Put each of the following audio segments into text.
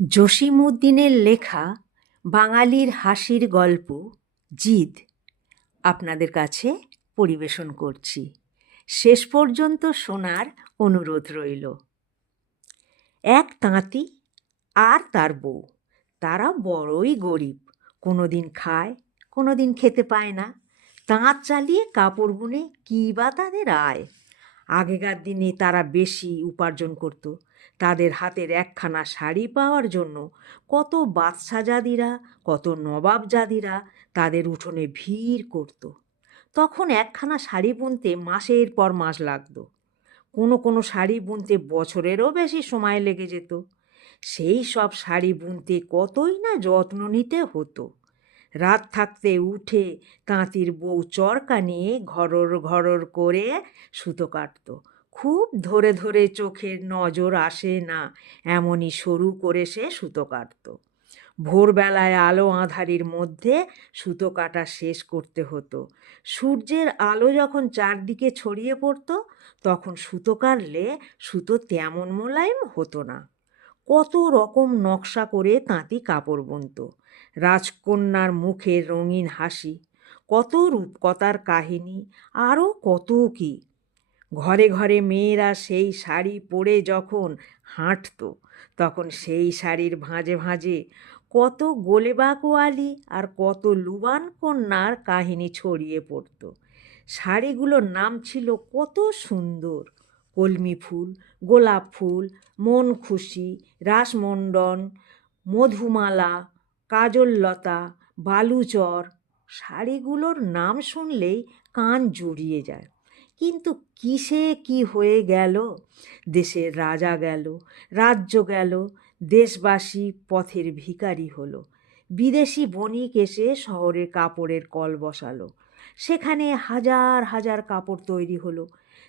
জসীমউদ্দীনের লেখা বাঙালির হাসির গল্প জিদ আপনাদের কাছে পরিবেশন করছি। শেষ পর্যন্ত শোনার অনুরোধ রইল। এক তাঁতি আর তার বউ, তারা বড়ই গরিব। কোনোদিন খায়, কোনোদিন খেতে পায় না। তাঁত চালিয়ে কাপড় বুনে কী বা তাদের আয়। আগেকার দিনে তারা বেশি উপার্জন করত। তাদের হাতের একখানা শাড়ি পাওয়ার জন্য কত বাদশাহজাদিরা, কত নবাবজাদিরা তাদের উঠোনে ভিড় করত। তখন একখানা শাড়ি বুনতে মাসের পর মাস লাগত। কোনো কোনো শাড়ি বুনতে বছরেরও বেশি সময় লেগে যেত। সেই সব শাড়ি বুনতে কতই না যত্ন নিতে হতো। রাত থাকতে উঠে তাঁতির বউ চরকা নিয়ে ঘরর ঘরর করে সুতো কাটত। খুব ধরে ধরে চোখের নজর আসে না এমনই সরু করে সে সুতো কাটত। ভোরবেলায় আলো আঁধারির মধ্যে সুতো কাটা শেষ করতে হতো। সূর্যের আলো যখন চারদিকে ছড়িয়ে পড়তো তখন সুতো কাটলে সুতো তেমন মোলায়েম হতো না। কত রকম নকশা করে তাঁতি কাপড় বুনত। রাজকন্যার মুখের রঙিন হাসি, কত রূপকথার কাহিনী, আরও কত কি। ঘরে ঘরে মেয়েরা সেই শাড়ি পরে যখন হাঁটত তখন সেই শাড়ির ভাঁজে ভাঁজে কত গোলেবাকওয়ালি আর কত লুবান কন্যার কাহিনী ছড়িয়ে পড়ত। শাড়িগুলোর নাম ছিল কত সুন্দর: কলমি ফুল, গোলাপ ফুল, মন খুশি, রাসমণ্ডন, মধুমালা, কাজললতা, বালুচর। শাড়িগুলোর নাম শুনলেই কান জুড়িয়ে যায়। কিন্তু কিসে কি হয়ে গেল? দেশের রাজা গেল, রাজ্য গেল, দেশবাসী পথের ভিখারি হলো। বিদেশি বণিক এসে শহরে কাপড়ের কল বসালো। সেখানে হাজার হাজার কাপড় তৈরি হলো,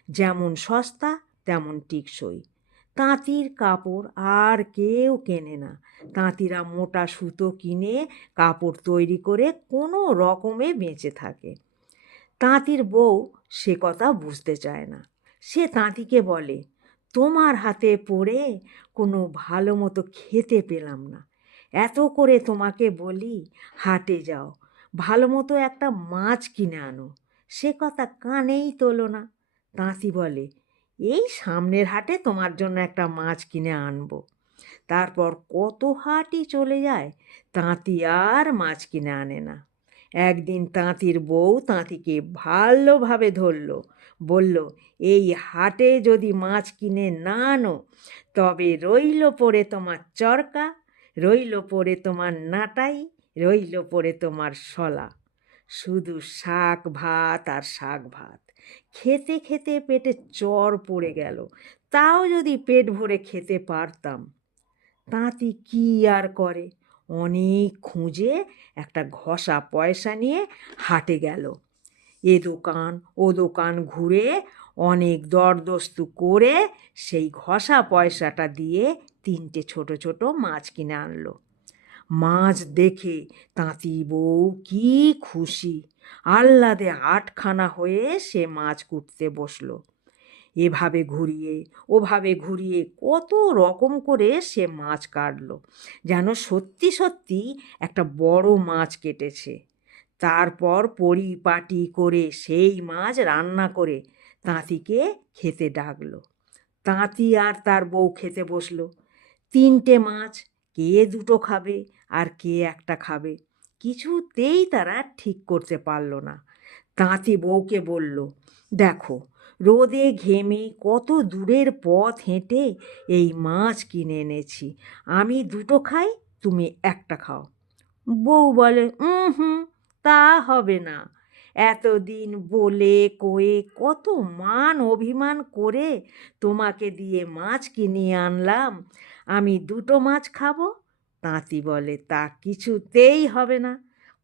যেমন সস্তা তেমন টিকসই। তাঁতির কাপড় আর কেউ কেনে না। তাঁতিরা মোটা সুতো কিনে কাপড় তৈরি করে কোনো রকমে বেঁচে থাকে। তাঁতির বউ সে কথা বুঝতে চায় না। সে তাঁতিকে বলে, তোমার হাতে পড়ে কোনো ভালো মতো খেতে পেলাম না। এত করে তোমাকে বলি হাটে যাও, ভালো মতো একটা মাছ কিনে আনো, সে কথা কানেই তোলো না। তাঁতি বলে, এই সামনের হাটে তোমার জন্য একটা মাছ কিনে আনবো। তারপর কত হাটই চলে যায়, তাঁতি আর মাছ কিনে আনে না। একদিন তাঁতির বউ তাঁতিকে ভালোভাবে ধরল, বলল, এই হাটে যদি মাছ কিনে না আনো তবে রইল পড়ে তোমার চরকা, রইল পড়ে তোমার নাটাই, রইল পড়ে তোমার শলা। শুধু শাক ভাত আর শাক ভাত। খেতে খেতে পেটে চর পড়ে গেল। তাও যদি পেট ভরে খেতে পারতাম। তাঁতি কি আর করে, অনেক খুঁজে একটা ঘষা পয়সা নিয়ে হাটে গেল। এ দোকান ও দোকান ঘুরে অনেক দরদস্তু করে সেই ঘষা পয়সাটা দিয়ে 3টে ছোট ছোট মাছ কিনে আনলো। মাছ দেখে তাঁতি বউ কি খুশি! আহ্লাদে আটখানা হয়ে সে মাছ কুটতে বসলো। এভাবে ঘুরিয়ে ওভাবে ঘুরিয়ে কত রকম করে সে মাছ কাটলো, যেন সত্যি সত্যি একটা বড় মাছ কেটেছে। তারপর পরিপাটি করে সেই মাছ রান্না করে তাঁতিকে খেতে ডাকলো। তাঁতি আর তার বউ খেতে বসলো। 3টে মাছ, কে 2টো খাবে আর কে একটা খাবে কিছুতেই তারা ঠিক করতে পারল না। তাঁতি বউকে বলল, দেখো, রোদে ঘেমে কত দূরের পথ হেঁটে এই মাছ কিনে এনেছি, আমি 2টো খাই, তুমি একটা খাও। বউ বলে, হুম, তা হবে না। এতদিন বলে কয়ে কত মান অভিমান করে তোমাকে দিয়ে মাছ কিনিয়ে আনলাম, আমি 2টো মাছ খাবো? তাঁতি বলে, তা কিছুতেই হবে না।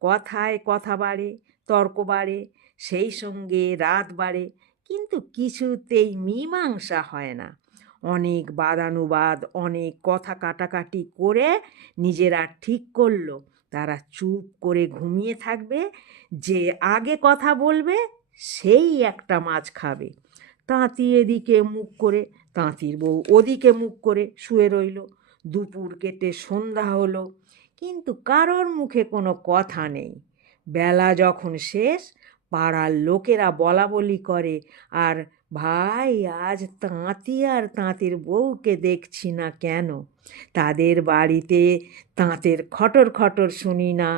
কথায় কথা বাড়ে, তর্ক বাড়ে, সেই সঙ্গে রাত বাড়ে, কিন্তু কিছুতেই মীমাংসা হয় না। অনেক বাদানুবাদ, অনেক কথা কাটাকাটি করে নিজেরা ঠিক করলো তারা চুপ করে ঘুমিয়ে থাকবে, যে আগে কথা বলবে সেই একটা মাছ খাবে। তাঁতি এদিকে মুখ করে, তাঁতির বউ ওদিকে মুখ করে শুয়ে রইল। দুপুর কেটে সন্ধ্যা হলো, কিন্তু কারোর মুখে কোনো কথা নেই। বেলা যখন শেষ, পাড়ার লোকেরা বলাবলি করে, আর ভাই, আজ তাঁতি আর তাঁতির বউকে দেখছি না কেন? তাদের বাড়িতে তাঁতের খটর খটর শুনি না,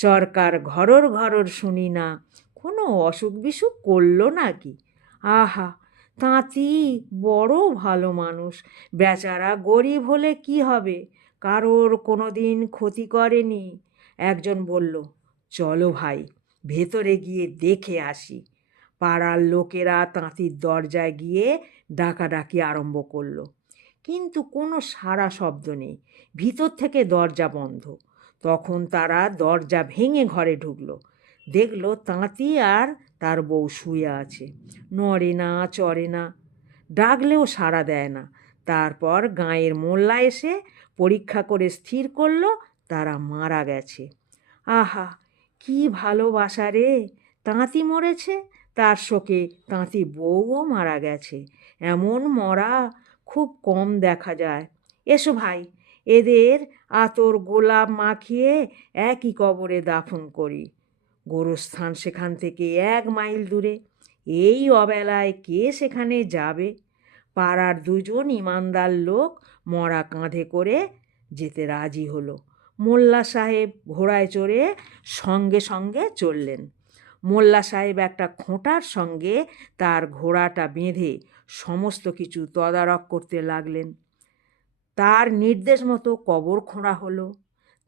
চরকার ঘরর ঘরর শুনি না। কোনো অসুখ বিসুখ করলো নাকি? আহা, তাঁতি বড় ভালো মানুষ, বেচারা গরিব হলে কি হবে, কারোর কোনো দিন ক্ষতি করেনি। একজন বলল, চলো ভাই, ভেতরে গিয়ে দেখে আসি। পাড়ার লোকেরা তাঁতির দরজায় গিয়ে ডাকাডাকি আরম্ভ করলো, কিন্তু কোনো সাড়া শব্দ নেই। ভিতর থেকে দরজা বন্ধ। তখন তারা দরজা ভেঙে ঘরে ঢুকলো। দেখলো তাঁতি আর তার বউ শুয়ে আছে, নড়ে না চড়ে না, ডাকলেও সাড়া দেয় না। তারপর গাঁয়ের মোল্লা এসে পরীক্ষা করে স্থির করলো তারা মারা গেছে। আহা, কি ভালোবাসা রে! তাঁতি মরেছে, তার শোকে তাঁতি বউও মারা গেছে। এমন মরা খুব কম দেখা যায়। এসো ভাই, এদের আতর গোলাপ মাখিয়ে একই কবরে দাফন করি। গোরস্থান সেখান থেকে 1 মাইল দূরে। এই অবেলায় কে সেখানে যাবে? পাড়ার 2জন ইমানদার লোক মরা কাঁধে করে যেতে রাজি হলো। মোল্লা সাহেব ঘোড়ায় চড়ে সঙ্গে সঙ্গে চললেন। মোল্লা সাহেব একটা খোঁটার সঙ্গে তার ঘোড়াটা বেঁধে সমস্ত কিছু তদারক করতে লাগলেন। তার নির্দেশ মতো কবর খোঁড়া হলো।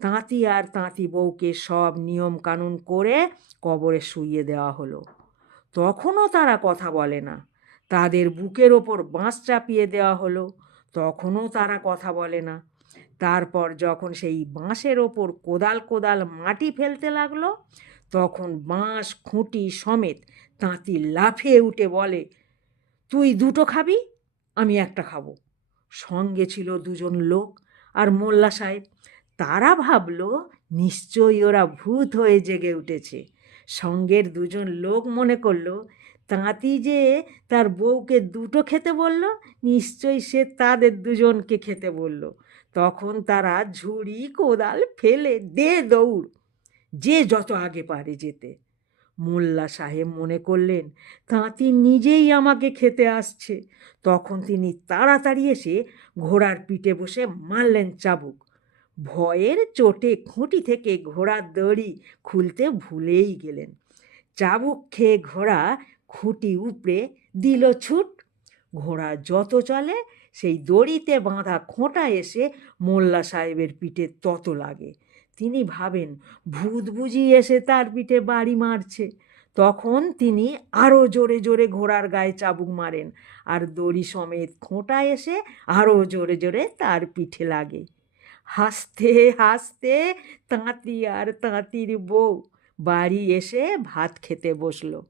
তাঁতি আর তাঁতি বউকে সব নিয়ম কানুন করে কবরে শুইয়ে দেওয়া হলো। তখনও তারা কথা বলে না। তাদের বুকের ওপর বাঁশ চাপিয়ে দেওয়া হলো। তখনও তারা কথা বলে না। তারপর যখন সেই বাঁশের ওপর কোদাল কোদাল মাটি ফেলতে লাগলো, তখন বাঁশ খুঁটি সমেত তাঁতি লাফিয়ে উঠে বলে, তুই 2টো খাবি, আমি একটা খাবো। সঙ্গে ছিল 2জন লোক আর মোল্লা সাহেব। তারা ভাবলো নিশ্চয়ই ওরা ভূত হয়ে জেগে উঠেছে। সঙ্গের 2জন লোক মনে করলো তাঁতি যে তার বউকে 2টো খেতে বলল, নিশ্চয়ই সে তাদের 2জনকে খেতে বলল। তখন তারা ঝুড়ি কোদাল ফেলে দে দৌড়, যে যত আগে পারে যেতে। মোল্লা সাহেব মনে করলেন তাঁতি নিজেই আমাকে খেতে আসছে। তখন তিনি তাড়াতাড়ি এসে ঘোড়ার পিঠে বসে মারলেন চাবুক। ভয়ের চোটে খুঁটি থেকে ঘোড়ার দড়ি খুলতে ভুলেই গেলেন। চাবুক খেয়ে ঘোড়া খুঁটি উপড়ে দিল ছুট। ঘোড়া যত চলে, সেই দড়িতে বাঁধা খোঁটা এসে মোল্লা সাহেবের পিঠে তত লাগে। তিনি ভাবেন ভূত বুঝি এসে তার পিঠে বাড়ি মারছে। তখন তিনি আরও জোরে জোরে ঘোড়ার গায়ে চাবুক মারেন, আর দড়ি সমেত খোঁটা এসে আরও জোরে জোরে তার পিঠে লাগে। হাসতে হাসতে তাঁতি আর তাঁতির বউ বাড়ি এসে ভাত খেতে বসলো।